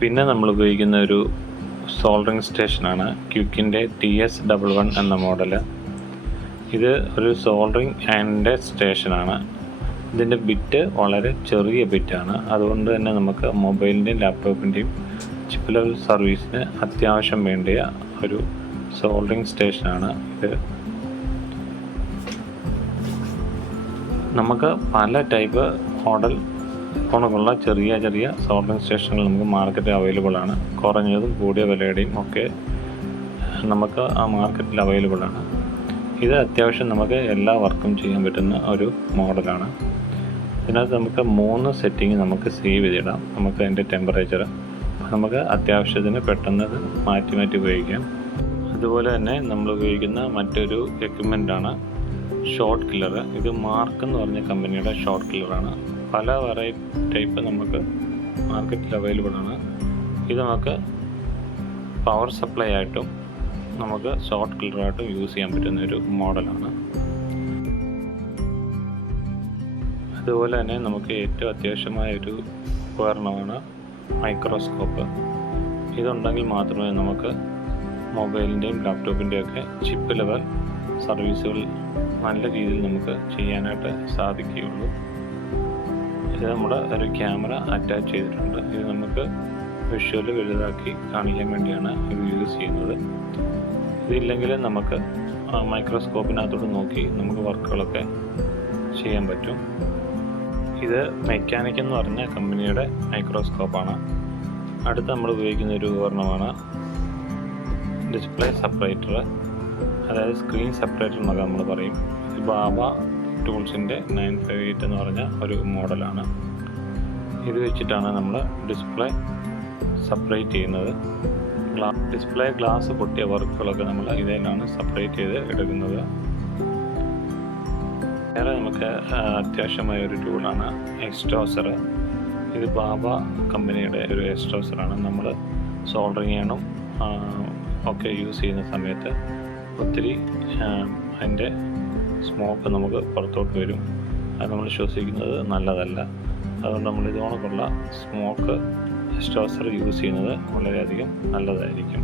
പിന്നെ നമ്മൾ ഉപയോഗിക്കുന്ന ഒരു സോൾഡറിങ് സ്റ്റേഷനാണ് ക്യുക്കിൻ്റെ TS11 എന്ന മോഡൽ. ഇത് ഒരു സോൾഡറിങ് ആൻഡ് സ്റ്റേഷനാണ്. ഇതിൻ്റെ ബിറ്റ് വളരെ ചെറിയ ബിറ്റാണ്. അതുകൊണ്ട് തന്നെ നമുക്ക് മൊബൈലിൻ്റെയും ലാപ്ടോപ്പിൻ്റെയും ചിപ്പ് ലെവൽ സർവീസിന് അത്യാവശ്യം വേണ്ടിയ ഒരു സോൾഡറിങ് സ്റ്റേഷനാണ് ഇത്. നമുക്ക് പല ടൈപ്പ് മോഡൽ ഫോണുകളുള്ള ചെറിയ ചെറിയ സോൾഡറിങ് സ്റ്റേഷനുകൾ നമുക്ക് മാർക്കറ്റിൽ അവൈലബിൾ ആണ്. കുറഞ്ഞതും കൂടിയ വിലയുടെയും ഒക്കെ നമുക്ക് ആ മാർക്കറ്റിൽ അവൈലബിൾ ആണ്. ഇത് അത്യാവശ്യം നമുക്ക് എല്ലാ വർക്കും ചെയ്യാൻ പറ്റുന്ന ഒരു മോഡലാണ്. ഇതിനകത്ത് നമുക്ക് 3 സെറ്റിങ് നമുക്ക് സേവ് ചെയ്തിടാം. നമുക്ക് അതിൻ്റെ ടെമ്പറേച്ചർ നമുക്ക് അത്യാവശ്യത്തിന് പെട്ടെന്ന് മാറ്റി ഉപയോഗിക്കാം. അതുപോലെ തന്നെ നമ്മൾ ഉപയോഗിക്കുന്ന മറ്റൊരു എക്യുപ്മെൻ്റാണ് ഷോട്ട് കില്ലർ. ഇത് മാർക്ക് എന്ന് പറഞ്ഞ കമ്പനിയുടെ ഷോട്ട് കില്ലറാണ്. പല ടൈപ്പ് നമുക്ക് മാർക്കറ്റിൽ അവൈലബിൾ ആണ്. ഇത് നമുക്ക് പവർ സപ്ലൈ ആയിട്ടും നമുക്ക് ഷോട്ട് കില്ലറായിട്ടും യൂസ് ചെയ്യാൻ പറ്റുന്ന ഒരു മോഡലാണ്. അതുപോലെ തന്നെ നമുക്ക് ഏറ്റവും അത്യാവശ്യമായ ഒരു ഉപകരണമാണ് മൈക്രോസ്കോപ്പ്. ഇതുണ്ടെങ്കിൽ മാത്രമേ നമുക്ക് മൊബൈലിൻ്റെയും ലാപ്ടോപ്പിൻ്റെയും ഒക്കെ ചിപ്പ് ലെവൽ സർവീസുകൾ നല്ല രീതിയിൽ നമുക്ക് ചെയ്യാനായിട്ട് സാധിക്കുകയുള്ളൂ. ഇത് നമ്മുടെ ഒരു ക്യാമറ അറ്റാച്ച് ചെയ്തിട്ടുണ്ട്. ഇത് നമുക്ക് വിഷ്വൽ വലുതാക്കി കാണിക്കാൻ വേണ്ടിയാണ് ഇത് യൂസ് ചെയ്യുന്നത്. ഇതില്ലെങ്കിൽ നമുക്ക് മൈക്രോസ്കോപ്പിനകത്തോട്ട് നോക്കി നമുക്ക് വർക്കുകളൊക്കെ ചെയ്യാൻ പറ്റും. ഇത് മെക്കാനിക് എന്ന് പറഞ്ഞ കമ്പനിയുടെ മൈക്രോസ്കോപ്പാണ്. അടുത്ത് നമ്മൾ ഉപയോഗിക്കുന്ന ഒരു ഉപകരണമാണ് ഡിസ്പ്ലേ സെപ്പറേറ്റർ, അതായത് സ്ക്രീൻ സെപ്പറേറ്റർ എന്നൊക്കെ നമ്മൾ പറയും. ഇത് ബാബ ടൂൾസിൻ്റെ 958 എന്ന് പറഞ്ഞ ഒരു മോഡലാണ്. ഇത് വെച്ചിട്ടാണ് നമ്മൾ ഡിസ്പ്ലേ സെപ്പറേറ്റ് ചെയ്യുന്നത്. ഡിസ്പ്ലേ ഗ്ലാസ് പൊട്ടിയ വർക്കുകളൊക്കെ നമ്മൾ ഇതിലാണ് സെപ്പറേറ്റ് ചെയ്ത് എടുക്കുന്നത്. വേറെ നമുക്ക് അത്യാവശ്യമായ ഒരു ടൂളാണ് എക്സ്ട്രോസർ. ഇത് ബാബ കമ്പനിയുടെ ഒരു എക്സ്ട്രോസറാണ്. നമ്മൾ സോൾഡറിങ് ചെയ്യണം ഒക്കെ യൂസ് ചെയ്യുന്ന സമയത്ത് ഒത്തിരി അതിൻ്റെ സ്മോക്ക് നമുക്ക് പുറത്തോട്ട് വരും. അത് നമ്മൾ ശ്വസിക്കുന്നത് നല്ലതല്ല. അതുകൊണ്ട് നമ്മൾ ഇതുകൊണ്ടുള്ള സ്മോക്ക് എക്സ്ട്രോസർ യൂസ് ചെയ്യുന്നത് വളരെയധികം നല്ലതായിരിക്കും.